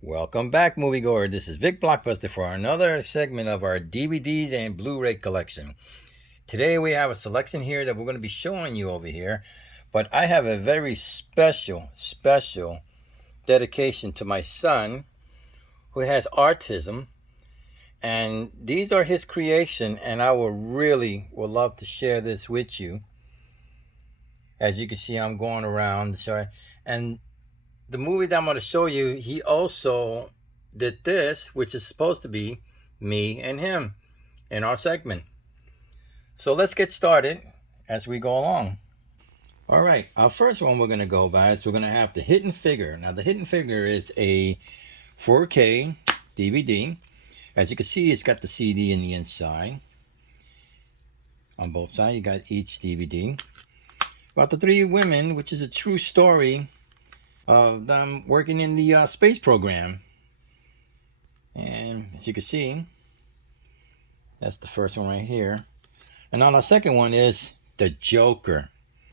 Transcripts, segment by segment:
Welcome back, moviegoer. This is Vic Blockbuster for another segment of our DVDs and Blu-ray collection. Today we have a selection here that we're going to be showing you over here, but I have a very special dedication to my son who has autism, and these are his creation, and I would love to share this with you. As you can see, I'm going around, and the movie that I'm going to show you, he also did this, which is supposed to be me and him in our segment. So let's get started as we go along. All right, our first one we're going to go by is we're going to have the Hidden Figure. Now, the Hidden Figure is a 4K DVD. As you can see, it's got the CD in the inside. On both sides, you got each DVD. About the three women, which is a true story of them working in the space program. And as you can see, that's the first one right here. And on the second one is the Joker.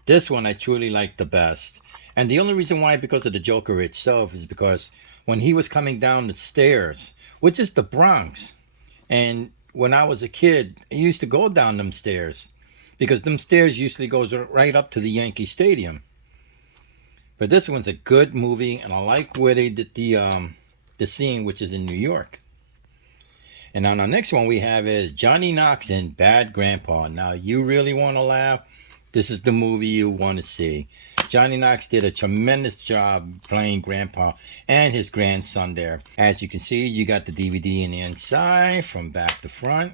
This one I truly like the best. And the only reason why, because of the Joker itself, is because when he was coming down the stairs, which is the Bronx, and when I was a kid, I used to go down them stairs, because them stairs usually goes right up to the Yankee Stadium. But this one's a good movie, and I like where they did the scene, which is in New York. And on our next one we have is Johnny Knox in Bad Grandpa. Now, you really want to laugh? This is the movie you want to see. Johnny Knox did a tremendous job playing Grandpa and his grandson there. As you can see, you got the DVD in the inside from back to front.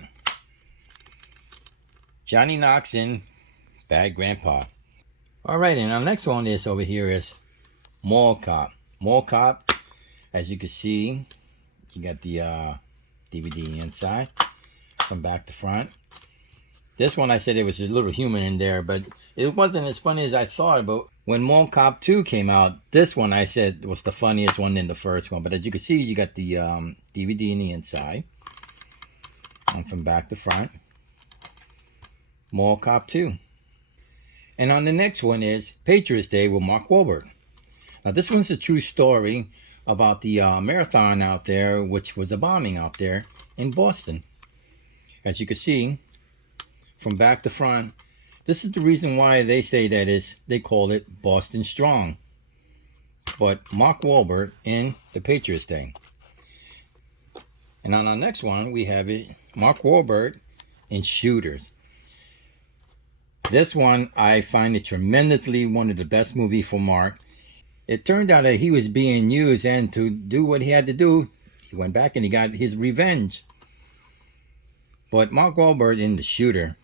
Johnny Knox in Bad Grandpa. All right, and our next one is over here is Mall Cop. Mall Cop, as you can see, you got the DVD inside from back to front. This one I said it was a little humor in there, but it wasn't as funny as I thought. But when Mall Cop 2 came out, this one I said was the funniest one in the first one. But as you can see, you got the DVD in the inside and from back to front. Mall Cop 2. And on the next one is Patriots Day with Mark Wahlberg. Now, this one's a true story about the marathon out there, which was a bombing out there in Boston. As you can see, from back to front, this is the reason why they say that is, they call it Boston Strong. But Mark Wahlberg in the Patriots Day. And on our next one, we have it Mark Wahlberg in Shooters. This one, I find it tremendously one of the best movies for Mark. It turned out that he was being used, and to do what he had to do, he went back and he got his revenge. But Mark Wahlberg in The Shooter.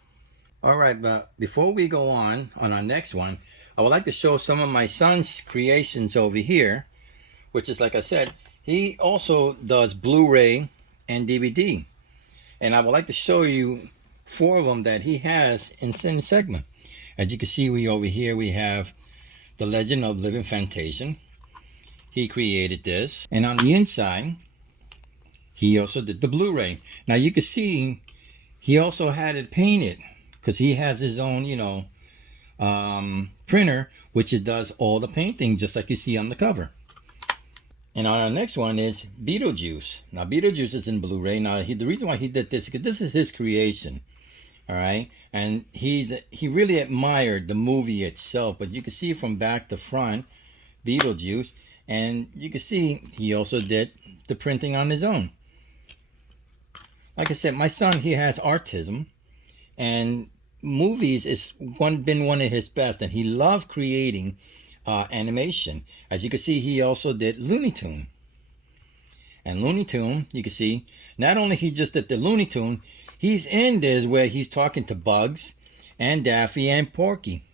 All right, but before we go on our next one, I would like to show some of my son's creations over here, which is, like I said, he also does Blu-ray and DVD. And I would like to show you 4 of them that he has in the segment. As you can see, over here we have The Legend of Living Fantasia. He created this. And on the inside, he also did the Blu-ray. Now you can see he also had it painted, because he has his own, printer, which it does all the painting, just like you see on the cover. And on our next one is Beetlejuice. Now, Beetlejuice is in Blu-ray. Now, the reason why he did this is because this is his creation. All right, and he really admired the movie itself, but you can see from back to front Beetlejuice, and you can see he also did the printing on his own. Like I said, my son, he has autism, and movies is been one of his best, and he loved creating animation. As you can see, he also did Looney Tune. And Looney Tune, you can see, not only he just did the Looney Tune, he's in this where he's talking to Bugs and Daffy and Porky.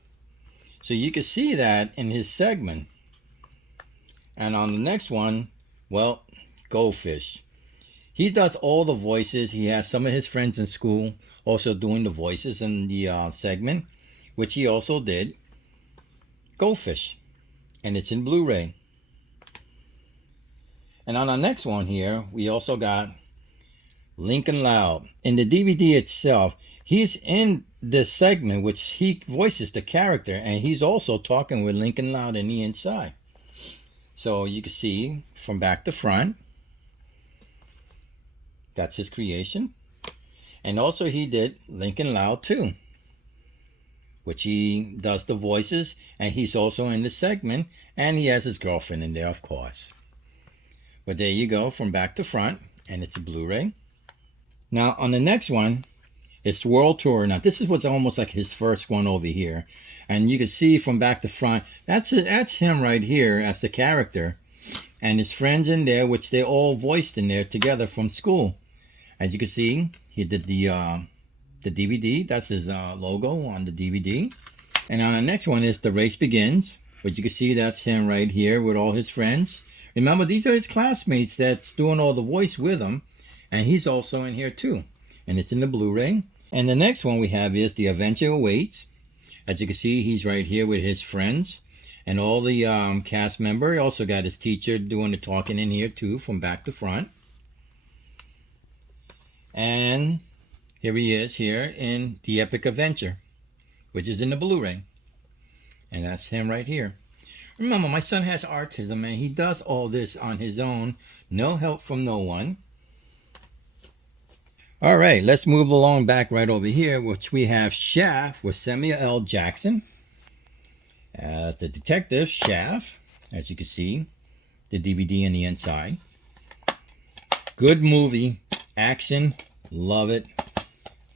So you can see that in his segment. And on the next one, well, Goldfish. He does all the voices. He has some of his friends in school also doing the voices in the segment, which he also did Goldfish. And it's in Blu-ray. And on our next one here, we also got Lincoln Loud. In the DVD itself, he's in this segment, which he voices the character, and he's also talking with Lincoln Loud in the inside. So you can see from back to front, That's his creation. And also he did Lincoln Loud too, which he does the voices, and he's also in the segment, and he has his girlfriend in there, of course. But there you go, from back to front, and it's a Blu-ray. Now on the next one, it's World Tour. Now this is what's almost like his first one over here, and you can see from back to front, that's him right here as the character, and his friends in there, which they all voiced in there together from school. As you can see, he did the DVD. That's his logo on the DVD. And on the next one is The Race Begins, which you can see that's him right here with all his friends. Remember, these are his classmates that's doing all the voice with him, and he's also in here too. And it's in the Blu-ray. And the next one we have is The Adventure Awaits. As you can see, he's right here with his friends and all the cast member. He also got his teacher doing the talking in here too, from back to front. And here he is here in The Epic Adventure, which is in the Blu-ray. And that's him right here. Remember, my son has autism, and he does all this on his own. No help from no one. All right, let's move along back right over here, which we have Shaft with Samuel L. Jackson as the detective, Shaft, as you can see, the DVD on the inside. Good movie, action, love it.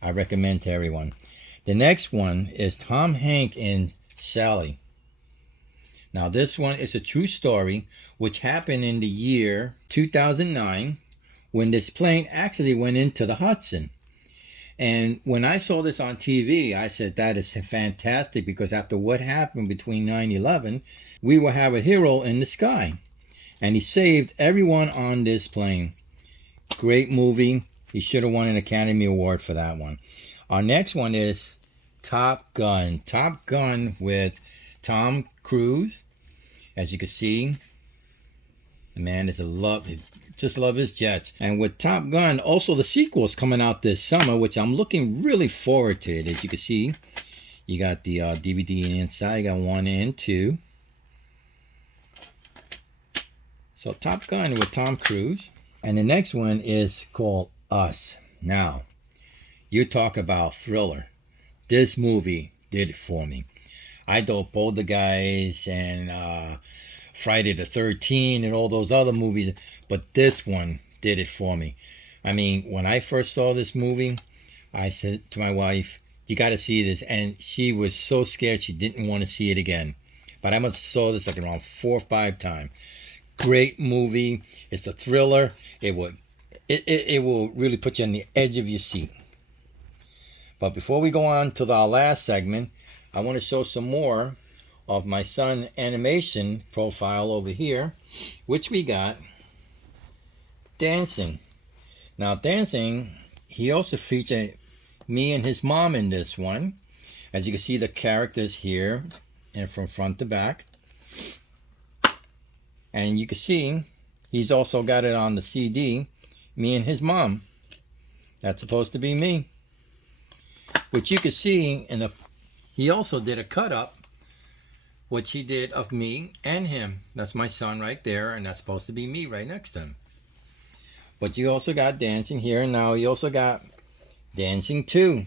I recommend to everyone. The next one is Tom Hanks in Sally. Now this one is a true story which happened in the year 2009 when this plane actually went into the Hudson. And when I saw this on TV, I said that is fantastic, because after what happened between 9/11, we will have a hero in the sky. And he saved everyone on this plane. Great movie. He should have won an Academy Award for that one. Our next one is Top Gun. Top Gun with Tom Cruise. As you can see, the man is just love his jets. And with Top Gun, also the sequel is coming out this summer, which I'm looking really forward to it. As you can see, you got the DVD inside. You got 1 and 2. So Top Gun with Tom Cruise. And the next one is called Us. Now, you talk about thriller. This movie did it for me. I dope Poltergeist and Friday the 13th and all those other movies, but this one did it for me. I mean, when I first saw this movie, I said to my wife, you got to see this, and she was so scared she didn't want to see it again. But I must have saw this like around 4 or 5 times. Great movie. It's a thriller. It will really put you on the edge of your seat. But before we go on to our last segment, I want to show some more of my son animation profile over here, which we got dancing. Now dancing, he also featured me and his mom in this one. As you can see, the characters here and from front to back. And you can see he's also got it on the CD, me and his mom. That's supposed to be me. Which you can see he also did a cut up, which he did of me and him. That's my son right there, and that's supposed to be me right next to him. But you also got dancing here, and now you also got Dancing 2,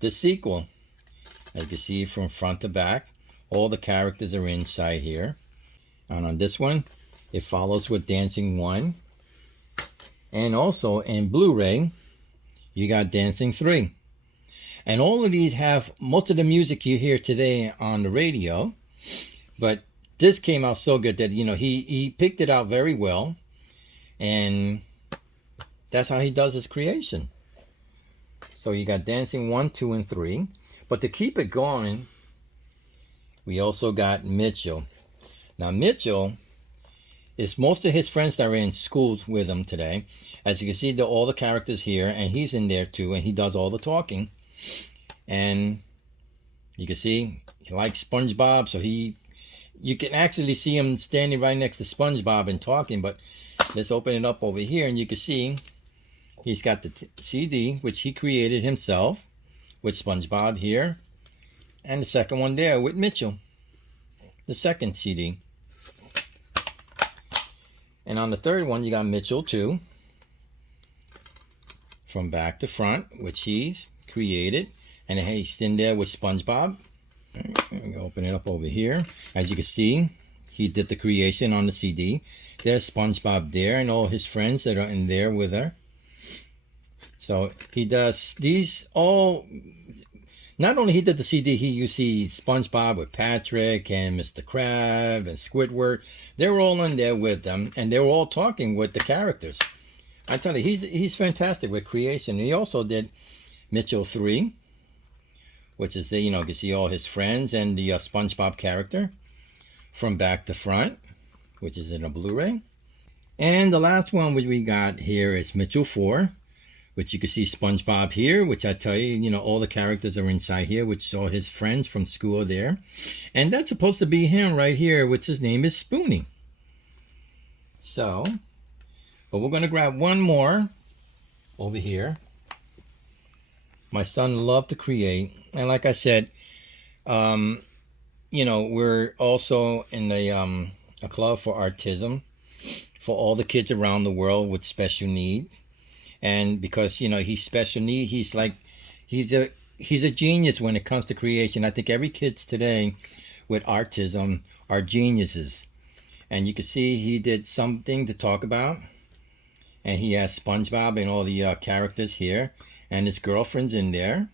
the sequel. As you can see from front to back, all the characters are inside here. And on this one, it follows with Dancing 1. And also in Blu-ray, you got Dancing 3. And all of these have most of the music you hear today on the radio. But this came out so good that, he picked it out very well. And that's how he does his creation. So you got Dancing 1, 2, and 3. But to keep it going, we also got Mitchell. Now Mitchell is most of his friends that are in school with him today. As you can see, all the characters here, and he's in there too, and he does all the talking. And you can see he likes SpongeBob, so you can actually see him standing right next to SpongeBob and talking. But let's open it up over here, and you can see he's got the CD, which he created himself, with SpongeBob here, and the second one there with Mitchell, the second CD. And on the third one, you got Mitchell too. from back to front, which he's created. And he's in there with SpongeBob. Let me open it up over here. As you can see, he did the creation on the CD. There's SpongeBob there and all his friends that are in there with her. So he does these all. Not only he did the CD, you see SpongeBob with Patrick and Mr. Krab and Squidward. They were all in there with them, and they were all talking with the characters. I tell you, he's fantastic with creation. He also did Mitchell 3, which is, you can see all his friends and the SpongeBob character from back to front, which is in a Blu-ray. And the last one which we got here is Mitchell 4, which you can see SpongeBob here, which I tell you, all the characters are inside here, which are his friends from school there. And that's supposed to be him right here, which his name is Spoonie. So, but we're going to grab one more over here. My son loved to create. And like I said, we're also in a club for autism for all the kids around the world with special need. And because, he's special need, he's a genius when it comes to creation. I think every kids today with autism are geniuses. And you can see he did something to talk about. And he has SpongeBob and all the characters here. And his girlfriend's in there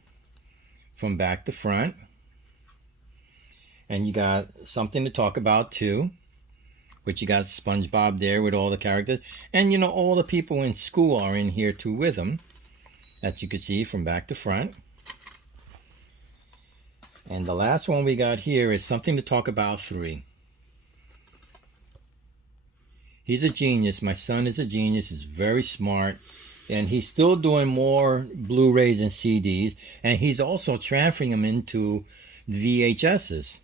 from back to front. And you got something to talk about too. Which you got SpongeBob there with all the characters. And all the people in school are in here too with him. That you can see from back to front. And the last one we got here is something to talk about 3. He's a genius. My son is a genius. He's very smart. And he's still doing more Blu-rays and CDs. And he's also transferring them into VHSs.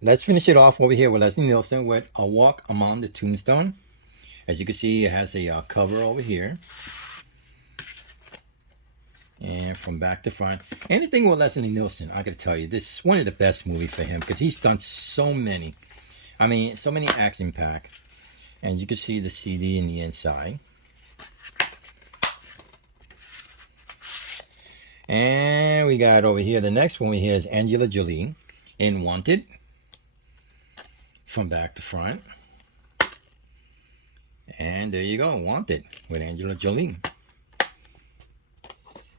Let's finish it off over here with Leslie Nielsen with A Walk Among the Tombstone. As you can see, it has a cover over here. And from back to front. Anything with Leslie Nielsen, I got to tell you, this is one of the best movies for him because he's done so many. I mean, so many action pack. And you can see the CD in the inside. And we got over here, the next one we hear is Angela Jolie in Wanted. From back to front. And there you go, Wanted with Angela Jolie.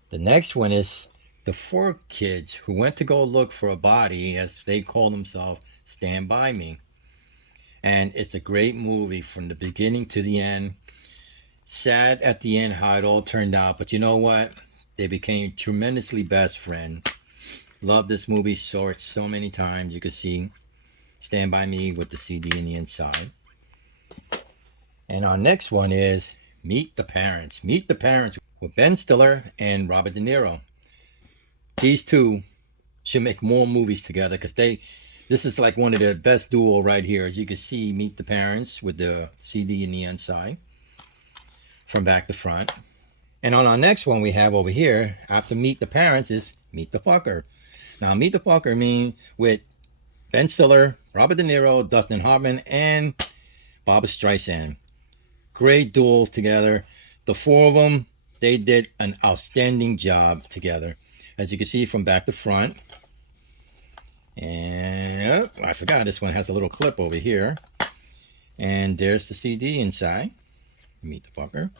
The next one is the 4 kids who went to go look for a body, as they call themselves, Stand By Me. And it's a great movie from the beginning to the end. Sad at the end how it all turned out, but you know what? They became tremendously best friends. Love this movie, saw it so many times. You can see Stand By Me with the CD in the inside. And our next one is Meet the Parents. Meet the Parents with Ben Stiller and Robert De Niro. These two should make more movies together because this is like one of the best duo right here. As you can see, Meet the Parents with the CD in the inside. From back to front. And on our next one we have over here, after Meet the Parents, is Meet the Fucker. Now, Meet the Fucker means with Ben Stiller, Robert De Niro, Dustin Hoffman, and Barbra Streisand. Great duels together. The 4 of them, they did an outstanding job together. As you can see from back to front. And I forgot this one has a little clip over here. And there's the CD inside. Meet the Fucker.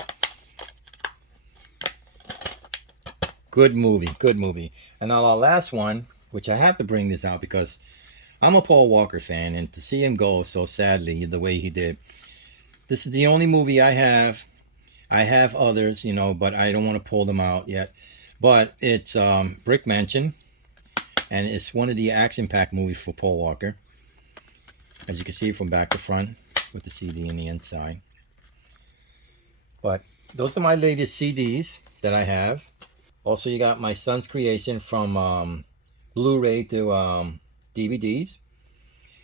Good movie, good movie. And now our last one, which I have to bring this out because I'm a Paul Walker fan, and to see him go so sadly the way he did. This is the only movie I have. I have others, but I don't want to pull them out yet. But it's Brick Mansion, and it's one of the action-packed movies for Paul Walker. As you can see from back to front with the CD in the inside. But those are my latest CDs that I have. Also, you got my son's creation from Blu-ray to DVDs.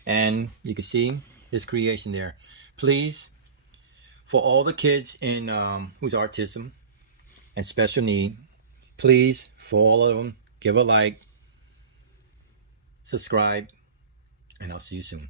And you can see his creation there. Please, for all the kids in who's autism and special need, please, for all of them, give a like, subscribe, and I'll see you soon.